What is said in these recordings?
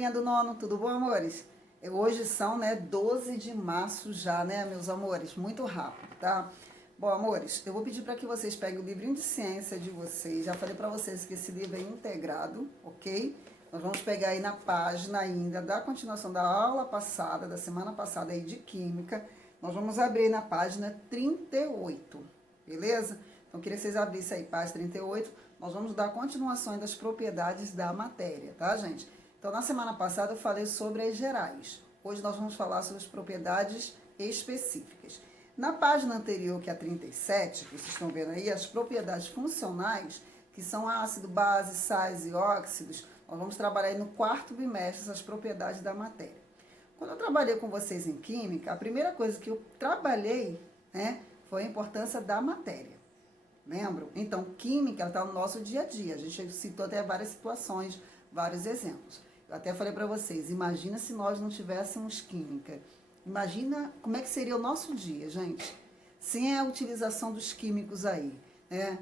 galerinha do nono, tudo bom, amores? Hoje são, 12 de março já, meus amores? Muito rápido, tá? Bom, amores, eu vou pedir para que vocês peguem o livrinho de ciência de vocês. Já falei para vocês que esse livro é integrado, ok? Nós vamos pegar aí na página ainda da continuação da aula passada, da semana passada aí de Química. Nós vamos abrir na página 38, beleza? Então, eu queria que vocês abrissem aí, página 38. Nós vamos dar continuação das propriedades da matéria, tá, gente? Então, na semana passada eu falei sobre as gerais. Hoje nós vamos falar sobre as propriedades específicas. Na página anterior, que é a 37, que vocês estão vendo aí, as propriedades funcionais, que são ácido, base, sais e óxidos, nós vamos trabalhar aí no quarto bimestre essas propriedades da matéria. Quando eu trabalhei com vocês em Química, a primeira coisa que eu trabalhei, foi a importância da matéria. Lembram? Então, Química está no nosso dia a dia. A gente citou até várias situações, vários exemplos. Eu até falei para vocês, imagina se nós não tivéssemos Química. Imagina como é que seria o nosso dia, gente. Sem a utilização dos químicos aí,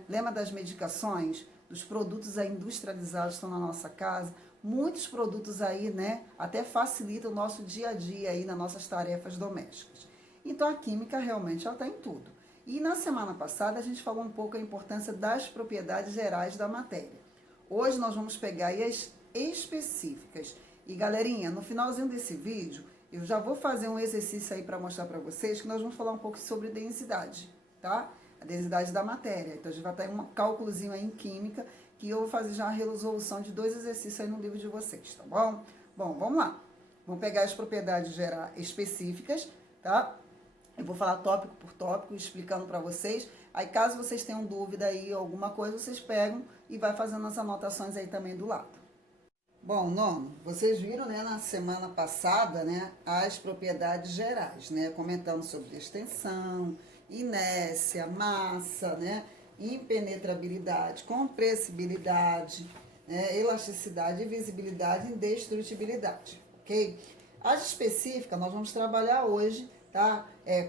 Lembra das medicações, dos produtos aí industrializados que estão na nossa casa? Muitos produtos aí, até facilitam o nosso dia a dia aí nas nossas tarefas domésticas. Então, a Química realmente ela está em tudo. E na semana passada a gente falou um pouco a importância das propriedades gerais da matéria. Hoje nós vamos pegar aí as específicas. E galerinha, no finalzinho desse vídeo, eu já vou fazer um exercício aí para mostrar para vocês que nós vamos falar um pouco sobre densidade, tá? A densidade da matéria. Então a gente vai ter um cálculozinho aí em Química que eu vou fazer já a resolução de 2 exercícios aí no livro de vocês, tá bom? Bom, vamos lá. Vamos pegar as propriedades gerais específicas, tá? Eu vou falar tópico por tópico, explicando para vocês. Aí, caso vocês tenham dúvida aí, alguma coisa, vocês pegam e vai fazendo as anotações aí também do lado. Bom, nono, vocês viram, na semana passada, as propriedades gerais, comentando sobre extensão, inércia, massa, impenetrabilidade, compressibilidade, elasticidade, visibilidade e indestrutibilidade, ok? As específicas nós vamos trabalhar hoje, tá?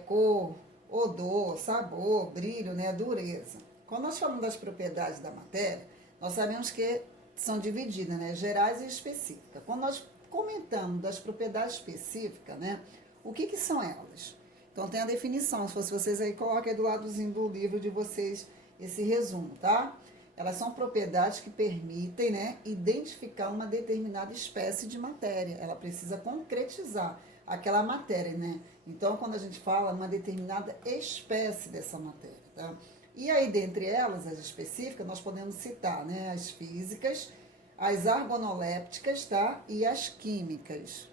Cor, odor, sabor, brilho, dureza. Quando nós falamos das propriedades da matéria, nós sabemos que são divididas, gerais e específicas. Quando nós comentamos das propriedades específicas, o que são elas? Então, tem a definição, se fosse vocês aí, coloquem aí do ladozinho do livro de vocês esse resumo, tá? Elas são propriedades que permitem, identificar uma determinada espécie de matéria. Ela precisa concretizar aquela matéria, Então, quando a gente fala uma determinada espécie dessa matéria, tá? E aí, dentre elas, as específicas, nós podemos citar, as físicas, as organolépticas, tá? E as químicas.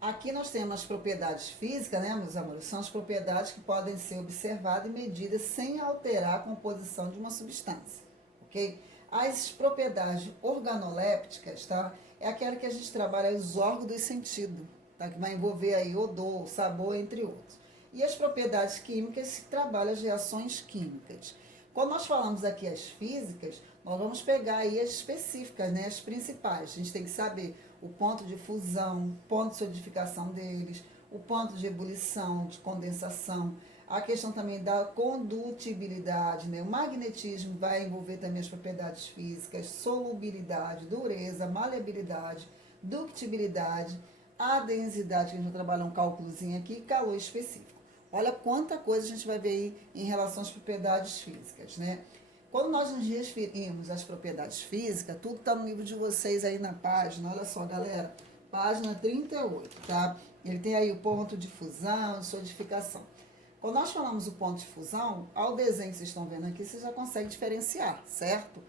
Aqui nós temos as propriedades físicas, meus amores? São as propriedades que podem ser observadas e medidas sem alterar a composição de uma substância, ok? As propriedades organolépticas, tá? É aquela que a gente trabalha os órgãos dos sentidos, tá? Que vai envolver aí odor, sabor, entre outros. E as propriedades químicas que trabalham as reações químicas. Quando nós falamos aqui as físicas, nós vamos pegar aí as específicas, as principais. A gente tem que saber o ponto de fusão, o ponto de solidificação deles, o ponto de ebulição, de condensação, a questão também da condutibilidade, O magnetismo vai envolver também as propriedades físicas, solubilidade, dureza, maleabilidade, ductibilidade, a densidade, que a gente vai trabalhar um cálculozinho aqui, e calor específico. Olha quanta coisa a gente vai ver aí em relação às propriedades físicas, Quando nós nos referimos às propriedades físicas, tudo está no livro de vocês aí na página, olha só, galera, página 38, tá? Ele tem aí o ponto de fusão e solidificação. Quando nós falamos o ponto de fusão, ao desenho que vocês estão vendo aqui, você já consegue diferenciar, certo?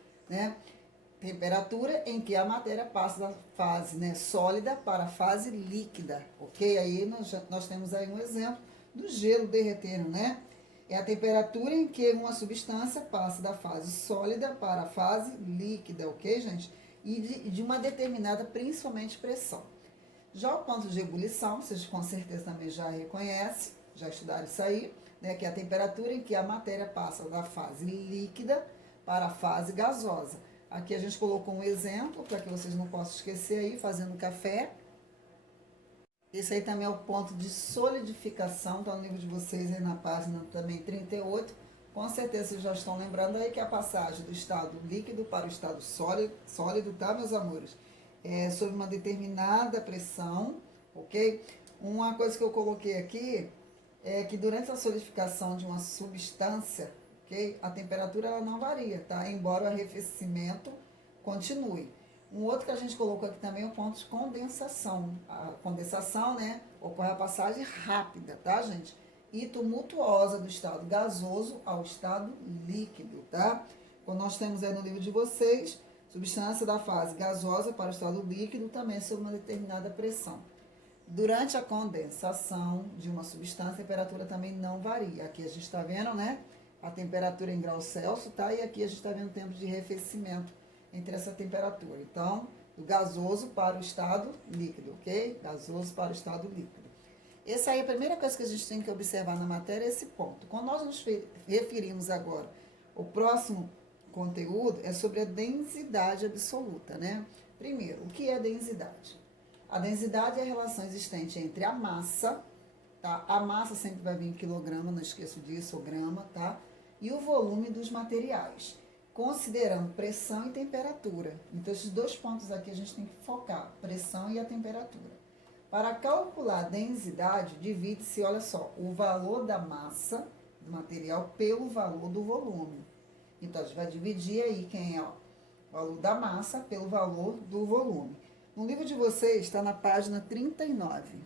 Temperatura em que a matéria passa da fase sólida para a fase líquida, ok? Aí nós temos aí um exemplo do gelo derretendo, É a temperatura em que uma substância passa da fase sólida para a fase líquida, ok, gente? E de uma determinada, principalmente, pressão. Já o ponto de ebulição, vocês com certeza também já reconhecem, já estudaram isso aí, que é a temperatura em que a matéria passa da fase líquida para a fase gasosa. Aqui a gente colocou um exemplo, para que vocês não possam esquecer aí, fazendo café. Esse aí também é o ponto de solidificação, está no livro de vocês aí na página também 38. Com certeza vocês já estão lembrando aí que a passagem do estado líquido para o estado sólido, tá, meus amores? sob uma determinada pressão, ok? Uma coisa que eu coloquei aqui é que durante a solidificação de uma substância, ok? A temperatura ela não varia, tá? Embora o arrefecimento continue. Um outro que a gente colocou aqui também é o ponto de condensação. A condensação, né, ocorre a passagem rápida, tá, gente? E tumultuosa do estado gasoso ao estado líquido, tá? Quando nós temos aí no livro de vocês, substância da fase gasosa para o estado líquido também sob uma determinada pressão. Durante a condensação de uma substância, a temperatura também não varia. Aqui a gente está vendo, né, a temperatura em graus Celsius, tá? E aqui a gente está vendo o tempo de arrefecimento entre essa temperatura. Então, do gasoso para o estado líquido, ok? Gasoso para o estado líquido. Essa aí é a primeira coisa que a gente tem que observar na matéria, é esse ponto. Quando nós nos referimos agora, o próximo conteúdo é sobre a densidade absoluta, né? Primeiro, o que é densidade? A densidade é a relação existente entre a massa, tá? A massa sempre vai vir em quilograma, não esqueço disso, ou grama, tá? E o volume dos materiais, considerando pressão e temperatura. Então, esses dois pontos aqui a gente tem que focar, pressão e a temperatura. Para calcular a densidade, divide-se, olha só, o valor da massa do material pelo valor do volume. Então, a gente vai dividir aí quem é, ó, o valor da massa pelo valor do volume. No livro de vocês, está na página 39.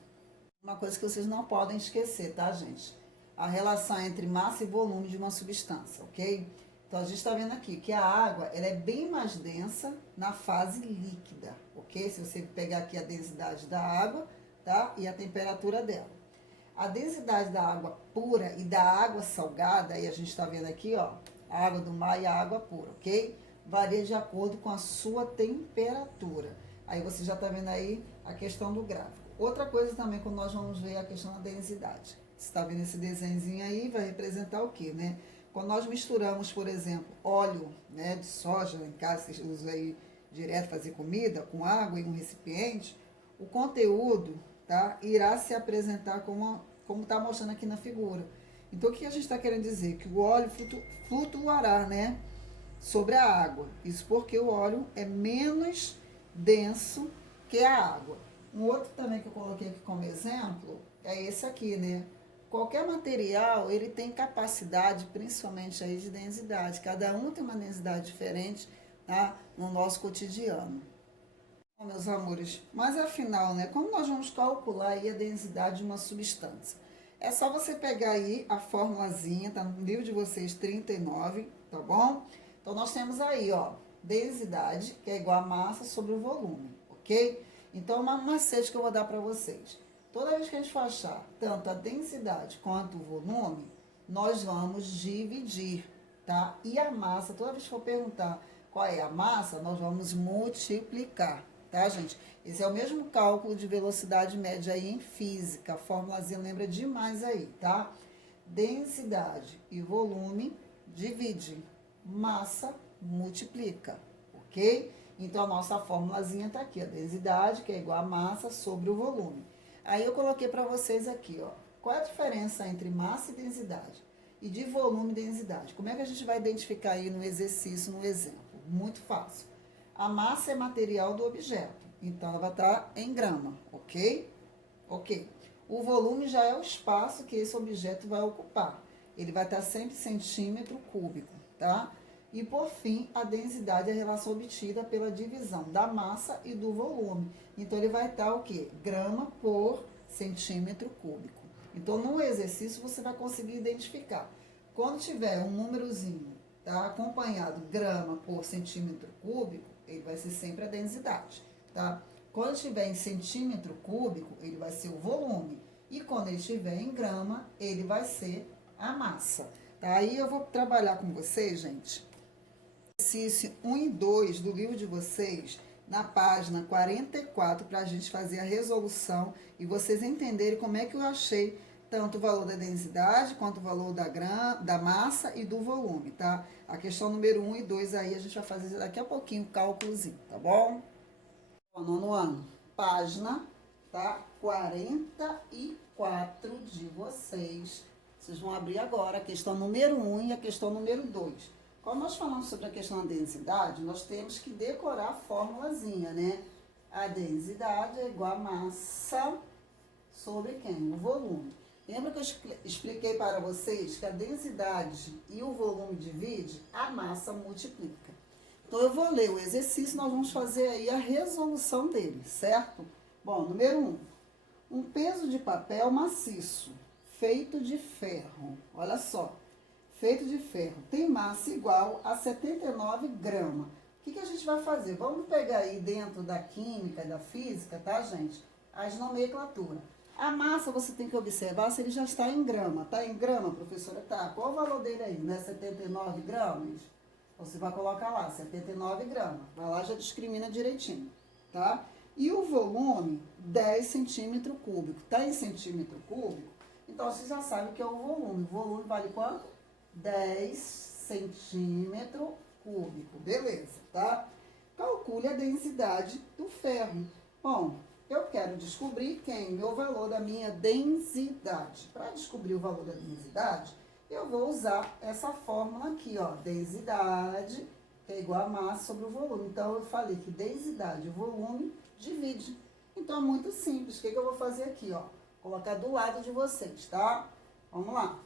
Uma coisa que vocês não podem esquecer, tá, gente? A relação entre massa e volume de uma substância, ok? Então, a gente está vendo aqui que a água, ela é bem mais densa na fase líquida, ok? Se você pegar aqui a densidade da água, tá? E a temperatura dela. A densidade da água pura e da água salgada, aí a gente está vendo aqui, ó, a água do mar e a água pura, ok? Varia de acordo com a sua temperatura. Aí você já está vendo aí a questão do gráfico. Outra coisa também, quando nós vamos ver a questão da densidade. Você está vendo esse desenhozinho aí, vai representar o quê, né? Quando nós misturamos, por exemplo, óleo, né, de soja, em casa vocês usam aí direto fazer comida, com água em um recipiente, o conteúdo, tá, irá se apresentar como está mostrando aqui na figura. Então, o que a gente está querendo dizer? Que o óleo flutuará, né, sobre a água. Isso porque o óleo é menos denso que a água. Um outro também que eu coloquei aqui como exemplo é esse aqui, né? Qualquer material, ele tem capacidade, principalmente aí de densidade. Cada um tem uma densidade diferente, tá, no nosso cotidiano. Bom, meus amores, mas afinal, né, como nós vamos calcular aí a densidade de uma substância? É só você pegar aí a formulazinha, tá no livro de vocês 39, tá bom? Então, nós temos aí, ó, densidade, que é igual a massa sobre o volume, ok? Então, uma macete que eu vou dar para vocês. Toda vez que a gente for achar tanto a densidade quanto o volume, nós vamos dividir, tá? E a massa, toda vez que for perguntar qual é a massa, nós vamos multiplicar, tá, gente? Esse é o mesmo cálculo de velocidade média aí em física. A formulazinha lembra demais aí, tá? Densidade e volume divide. Massa multiplica, ok? Então, a nossa formulazinha tá aqui, a densidade, que é igual a massa sobre o volume. Aí, eu coloquei para vocês aqui, ó, qual é a diferença entre massa e densidade? E de volume e densidade. Como é que a gente vai identificar aí no exercício, no exemplo? Muito fácil. A massa é material do objeto, então ela vai estar em grama, ok? Ok. O volume já é o espaço que esse objeto vai ocupar. Ele vai estar sempre em centímetro cúbico, tá? E por fim, a densidade é a relação obtida pela divisão da massa e do volume. Então, ele vai estar o quê? Grama por centímetro cúbico. Então, no exercício, você vai conseguir identificar. Quando tiver um númerozinho, tá, acompanhado grama por centímetro cúbico, ele vai ser sempre a densidade, tá? Quando estiver em centímetro cúbico, ele vai ser o volume. E quando ele estiver em grama, ele vai ser a massa. Tá? Aí eu vou trabalhar com vocês, gente, exercício 1 e 2 do livro de vocês, na página 44, para a gente fazer a resolução e vocês entenderem como é que eu achei tanto o valor da densidade, quanto o valor da massa e do volume, tá? A questão número 1 e 2 aí a gente vai fazer daqui a pouquinho o cálculozinho, tá bom? Nono ano, página, tá? 44 de vocês. Vocês vão abrir agora a questão número 1 e a questão número 2. Quando nós falamos sobre a questão da densidade, nós temos que decorar a formulazinha, né? A densidade é igual a massa sobre quem? O volume. Lembra que eu expliquei para vocês que a densidade e o volume divide, a massa multiplica. Então, eu vou ler o exercício, nós vamos fazer aí a resolução dele, certo? Bom, número 1. Um peso de papel maciço, feito de ferro. Olha só, feito de ferro. Tem massa igual a 79 gramas. O que a gente vai fazer? Vamos pegar aí dentro da química, da física, tá, gente? As nomenclaturas. A massa, você tem que observar se ele já está em grama. Tá em grama, professora? Tá. Qual o valor dele aí? Não é 79 gramas? Você vai colocar lá, 79 gramas. Vai lá, já discrimina direitinho, tá? E o volume, 10 centímetros cúbicos. Tá em centímetro cúbico? Então, você já sabe que é o volume. O volume vale quanto? 10 centímetros cúbicos. Beleza, tá? Calcule a densidade do ferro. Bom, eu quero descobrir o valor da minha densidade. Para descobrir o valor da densidade, eu vou usar essa fórmula aqui, ó. Densidade é igual a massa sobre o volume. Então, eu falei que densidade e volume divide. Então, é muito simples. O que eu vou fazer aqui, ó? Colocar do lado de vocês, tá? Vamos lá.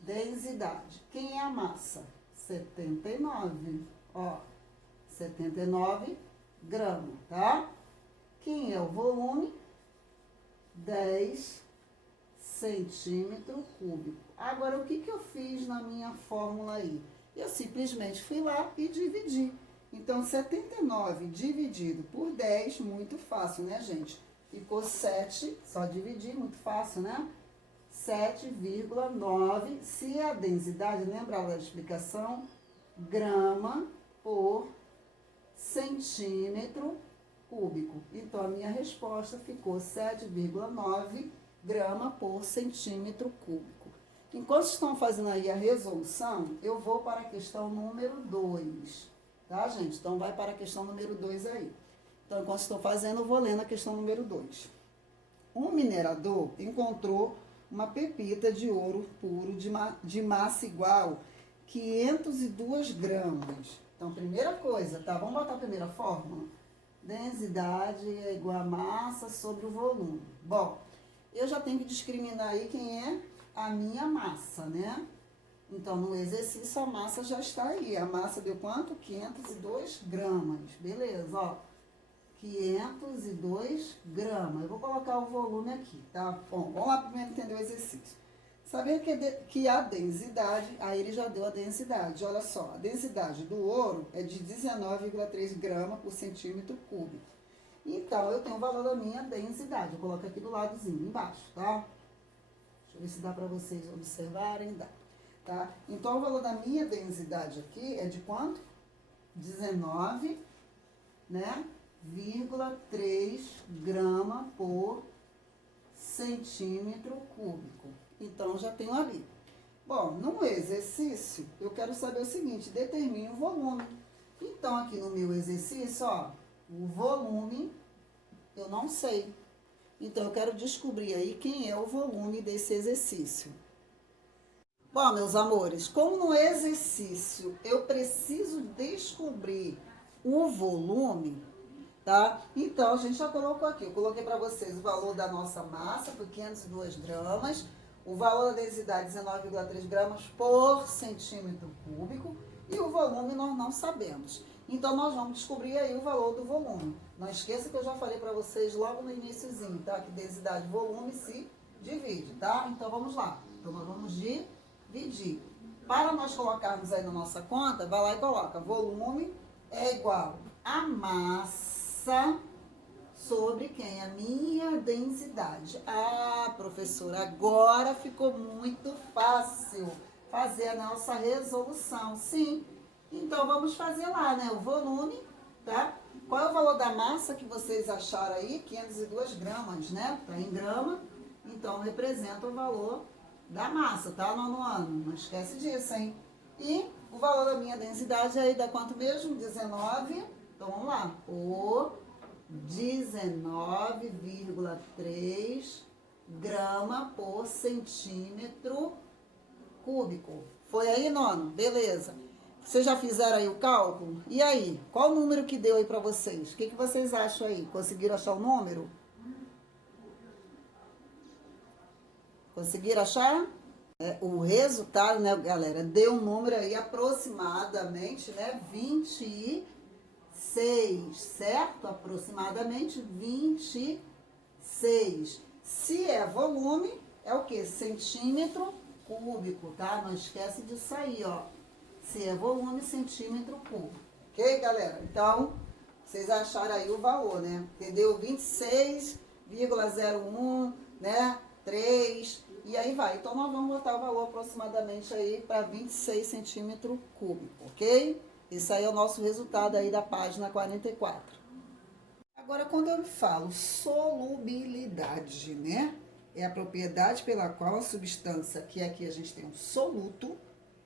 Densidade. Quem é a massa? 79. Ó, 79 gramas, tá? Quem é o volume? 10 centímetros cúbicos. Agora, o que eu fiz na minha fórmula aí? Eu simplesmente fui lá e dividi. Então, 79 dividido por 10, muito fácil, né, gente? Ficou 7, só dividir, muito fácil, né? 7,9. Se a densidade, lembra da explicação? Grama por centímetro cúbico. Então, a minha resposta ficou 7,9 grama por centímetro cúbico. Enquanto estão fazendo aí a resolução, eu vou para a questão número 2. Tá, gente? Então, vai para a questão número 2 aí. Então, enquanto estou fazendo, eu vou lendo a questão número 2. Um minerador encontrou uma pepita de ouro puro de massa igual 502 gramas. Então, primeira coisa, tá? Vamos botar a primeira fórmula? Densidade é igual a massa sobre o volume. Bom, eu já tenho que discriminar aí quem é a minha massa, né? Então, no exercício, a massa já está aí. A massa deu quanto? 502 gramas. Beleza, ó. 502 gramas. Eu vou colocar o volume aqui, tá? Bom, vamos lá primeiro entender o exercício. Saber que a densidade, aí ele já deu a densidade. Olha só, a densidade do ouro é de 19,3 gramas por centímetro cúbico. Então, eu tenho o valor da minha densidade. Eu coloco aqui do ladozinho, embaixo, tá? Deixa eu ver se dá para vocês observarem. Dá, tá? Então, o valor da minha densidade aqui é de quanto? 19, né? 0,3 grama por centímetro cúbico. Então, já tenho ali. Bom, no exercício, eu quero saber o seguinte, determine o volume. Então, aqui no meu exercício, ó, o volume, eu não sei. Então, eu quero descobrir aí quem é o volume desse exercício. Bom, meus amores, como no exercício eu preciso descobrir o volume, tá? Então, a gente já colocou aqui. Eu coloquei para vocês o valor da nossa massa, foi 502 gramas. O valor da densidade, 19,3 gramas por centímetro cúbico. E o volume nós não sabemos. Então, nós vamos descobrir aí o valor do volume. Não esqueça que eu já falei para vocês logo no iniciozinho, tá? Que densidade e volume se divide, tá? Então, vamos lá. Então, nós vamos dividir. Para nós colocarmos aí na nossa conta, vai lá e coloca. Volume é igual a massa sobre quem? A minha densidade. Ah, professora, agora ficou muito fácil fazer a nossa resolução. Sim, então vamos fazer lá, né? O volume, tá? Qual é o valor da massa que vocês acharam aí? 502 gramas, né? Tá em grama, então representa o valor da massa, tá? Nono ano, não esquece disso, hein? E o valor da minha densidade aí dá quanto mesmo? 19, então vamos lá, por 19,3 grama por centímetro cúbico. Foi aí, nono? Beleza. Vocês já fizeram aí o cálculo? E aí, qual o número que deu aí para vocês? O que vocês acham aí? Conseguiram achar o número? Conseguiram achar? O resultado, né, galera, deu um número aí aproximadamente, né, 26, certo? Aproximadamente 26. Se é volume, é o que? Centímetro cúbico, tá? Não esquece disso aí, ó. Se é volume, centímetro cúbico. Ok, galera? Então, vocês acharam aí o valor, né? Entendeu? 26,01, né? 3, e aí vai. Então, nós vamos botar o valor aproximadamente aí para 26 centímetros cúbicos, ok? Isso aí é o nosso resultado aí da página 44. Agora, quando eu falo solubilidade, né? É a propriedade pela qual a substância, que aqui a gente tem um soluto,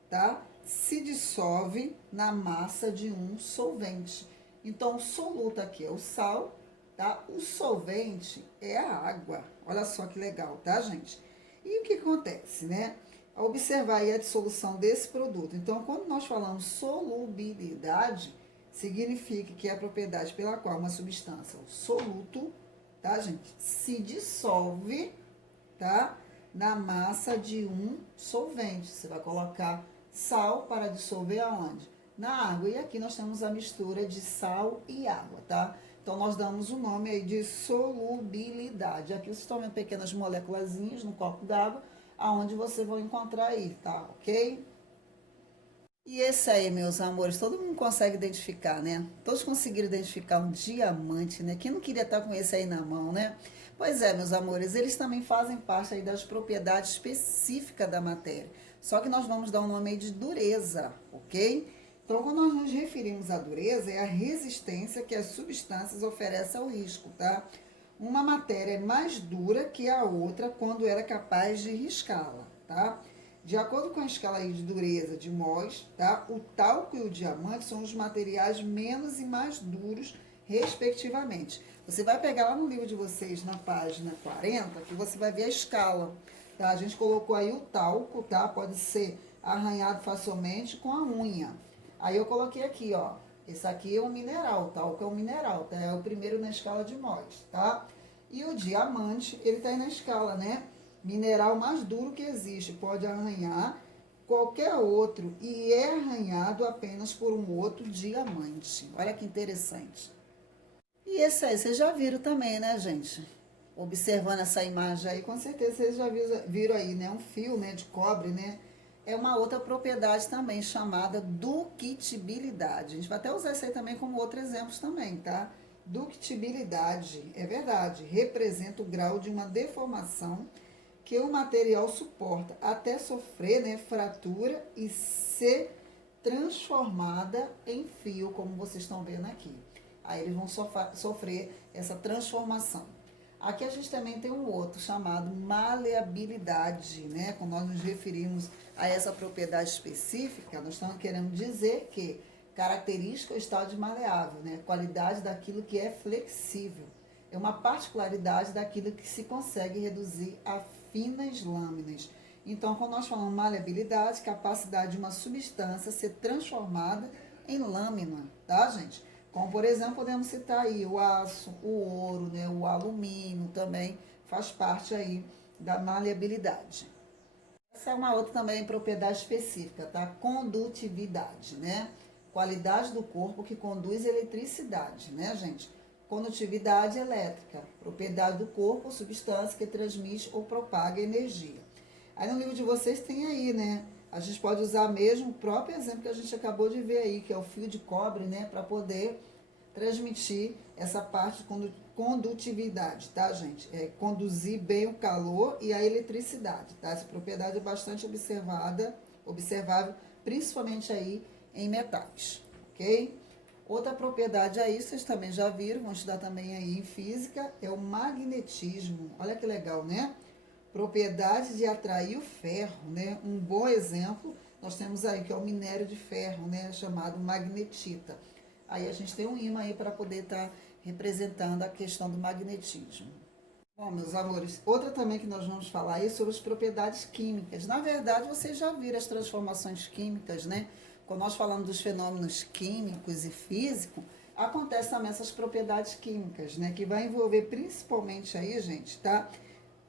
tá? Se dissolve na massa de um solvente. Então, o soluto aqui é o sal, tá? O solvente é a água. Olha só que legal, tá, gente? E o que acontece, né? Observar aí a dissolução desse produto. Então, quando nós falamos solubilidade, significa que é a propriedade pela qual uma substância, o soluto, tá, gente, se dissolve, tá, na massa de um solvente. Você vai colocar sal para dissolver aonde? Na água. E aqui nós temos a mistura de sal e água, tá? Então, nós damos o nome aí de solubilidade. Aqui vocês estão vendo pequenas moléculazinhas no copo d'água, aonde você vai encontrar aí, tá? Ok? E esse aí, meus amores, todo mundo consegue identificar, né? Todos conseguiram identificar um diamante, né? Quem não queria estar com esse aí na mão, né? Pois é, meus amores, eles também fazem parte aí das propriedades específicas da matéria. Só que nós vamos dar um nome aí de dureza, ok? Então, quando nós nos referimos à dureza, é a resistência que as substâncias oferecem ao risco, tá? Uma matéria é mais dura que a outra quando ela é capaz de riscá-la, tá? De acordo com a escala aí de dureza de Mohs, tá? O talco e o diamante são os materiais menos e mais duros, respectivamente. Você vai pegar lá no livro de vocês, na página 40, que você vai ver a escala, tá? A gente colocou aí o talco, tá? Pode ser arranhado facilmente com a unha. Aí eu coloquei aqui, ó. Esse aqui é um mineral, o talco é um mineral, tá? É o primeiro na escala de Mohs, tá? E o diamante, ele tá aí na escala, né? Mineral mais duro que existe, pode arranhar qualquer outro e é arranhado apenas por um outro diamante. Olha que interessante. E esse aí, vocês já viram também, né, gente? Observando essa imagem aí, com certeza vocês já viram aí, né? Um fio, né, de cobre, né? É uma outra propriedade também chamada ductibilidade. A gente vai até usar isso aí também como outro exemplo também, tá? Ductibilidade, é verdade, representa o grau de uma deformação que o material suporta até sofrer, né, fratura e ser transformada em fio, como vocês estão vendo aqui. Aí eles vão sofrer essa transformação. Aqui a gente também tem um outro chamado maleabilidade, né? Quando nós nos referimos a essa propriedade específica, nós estamos querendo dizer que característica é o estado de maleável, né? Qualidade daquilo que é flexível. É uma particularidade daquilo que se consegue reduzir a finas lâminas. Então, quando nós falamos maleabilidade, capacidade de uma substância ser transformada em lâmina, tá, gente? Como, por exemplo, podemos citar aí o aço, o ouro, né, o alumínio também faz parte aí da maleabilidade. Essa é uma outra também propriedade específica, tá? Condutividade, né? Qualidade do corpo que conduz eletricidade, né, gente? Condutividade elétrica, propriedade do corpo, substância que transmite ou propaga energia. Aí no livro de vocês tem aí, né? A gente pode usar mesmo o próprio exemplo que a gente acabou de ver aí, que é o fio de cobre, né? Para poder transmitir essa parte de condutividade, tá, gente? É conduzir bem o calor e a eletricidade, tá? Essa propriedade é bastante observável, principalmente aí em metais, ok? Outra propriedade aí, vocês também já viram, vão estudar também aí em física, é o magnetismo. Olha que legal, né? Propriedade de atrair o ferro, né? Um bom exemplo, nós temos aí que é o minério de ferro, né? Chamado magnetita. Aí a gente tem um ímã aí para poder estar representando a questão do magnetismo. Bom, meus amores, outra também que nós vamos falar aí é sobre as propriedades químicas. Na verdade, vocês já viram as transformações químicas, né? quando nós falamos dos fenômenos químicos e físicos, acontecem também essas propriedades químicas, né? Que vai envolver principalmente aí, gente, tá?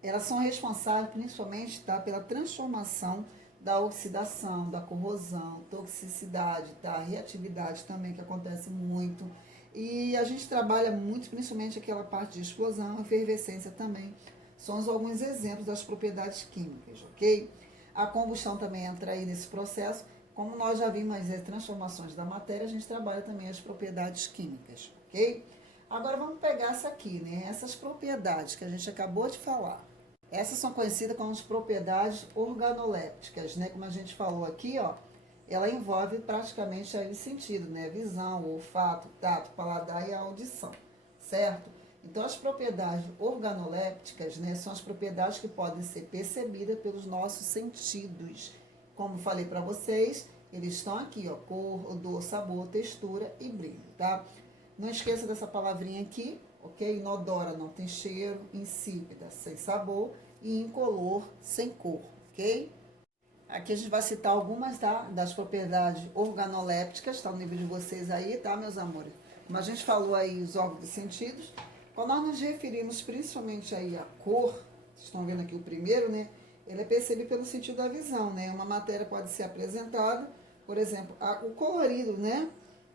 Elas são responsáveis principalmente, tá? Pela transformação da oxidação, da corrosão, toxicidade, tá? Reatividade também, que acontece muito. E a gente trabalha muito, principalmente aquela parte de explosão, efervescência também. São alguns exemplos das propriedades químicas, ok? A combustão também entra aí nesse processo. Como nós já vimos as transformações da matéria, a gente trabalha também as propriedades químicas, ok? Agora vamos pegar essa aqui, né? Essas propriedades que a gente acabou de falar. Essas são conhecidas como as propriedades organolépticas, né? Como a gente falou aqui, ó, ela envolve praticamente aí o sentido, né? Visão, olfato, tato, paladar e a audição, certo? Então, as propriedades organolépticas, né, são as propriedades que podem ser percebidas pelos nossos sentidos. Como falei para vocês, eles estão aqui, ó, cor, odor, sabor, textura e brilho, tá? Não esqueça dessa palavrinha aqui, ok? Inodora não tem cheiro, insípida sem sabor e incolor sem cor, ok? Aqui a gente vai citar algumas, tá, das propriedades organolépticas, tá no nível de vocês aí, tá, meus amores? Como a gente falou aí, os órgãos dos sentidos, quando nós nos referimos principalmente aí à cor, vocês estão vendo aqui o primeiro, né? Ele é percebido pelo sentido da visão, né? Uma matéria pode ser apresentada, por exemplo, o colorido, né?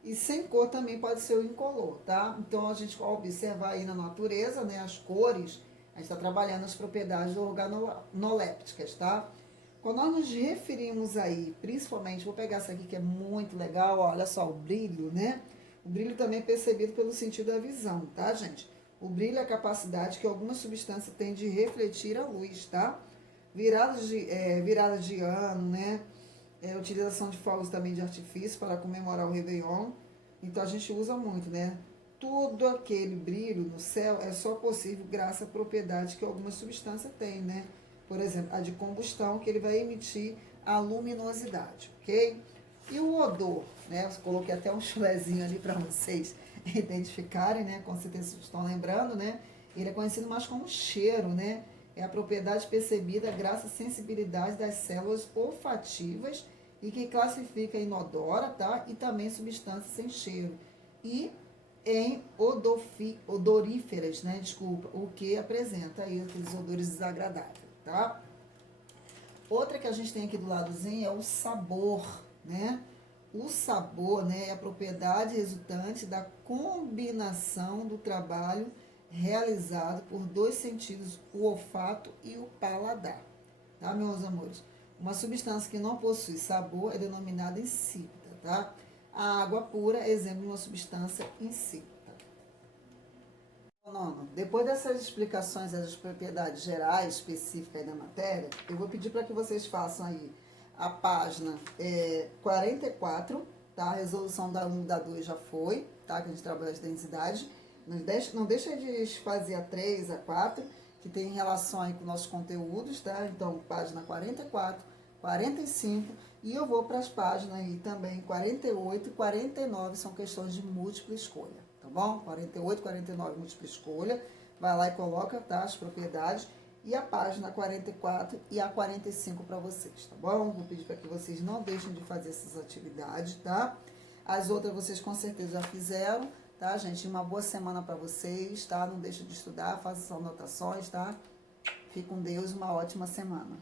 E sem cor também pode ser o incolor, tá? Então, a gente vai observar aí na natureza, né, as cores, a gente está trabalhando as propriedades organolépticas, tá? Quando nós nos referimos aí, principalmente, vou pegar essa aqui que é muito legal, ó, olha só, o brilho, né? O brilho também é percebido pelo sentido da visão, tá, gente? O brilho é a capacidade que alguma substância tem de refletir a luz, tá? Virada de ano, né? Utilização de fogos também de artifício para comemorar o Réveillon. Então a gente usa muito, né? Tudo aquele brilho no céu é só possível graças à propriedade que alguma substância tem, né? Por exemplo, a de combustão, que ele vai emitir a luminosidade, ok? E o odor, né? Eu coloquei até um chulezinho ali para vocês identificarem, né? Com certeza vocês estão lembrando, né? Ele é conhecido mais como cheiro, né? É a propriedade percebida graças à sensibilidade das células olfativas e que classifica inodora, tá? E também substâncias sem cheiro. E em odoríferas, né? Desculpa, o que apresenta aí aqueles odores desagradáveis, tá? Outra que a gente tem aqui do ladozinho é o sabor, né? O sabor, né, é a propriedade resultante da combinação do trabalho realizado por dois sentidos, o olfato e o paladar, tá, meus amores? Uma substância que não possui sabor é denominada insípida, tá? A água pura é exemplo de uma substância insípida. Nono, depois dessas explicações das propriedades gerais específicas da matéria, eu vou pedir para que vocês façam aí a página 44, tá? A resolução da 1 e da 2 já foi, tá? Que a gente trabalha as densidades. Não deixa de fazer a 3, a 4, que tem relação aí com nossos conteúdos, tá? Então, página 44, 45, e eu vou para as páginas aí também 48 e 49, são questões de múltipla escolha, tá bom? 48, 49, múltipla escolha, vai lá e coloca, tá? As propriedades, e a página 44 e a 45 para vocês, tá bom? Vou pedir para que vocês não deixem de fazer essas atividades, tá? As outras vocês com certeza já fizeram, tá, gente? Uma boa semana para vocês, tá? Não deixem de estudar, façam suas anotações, tá? Fique com Deus, uma ótima semana.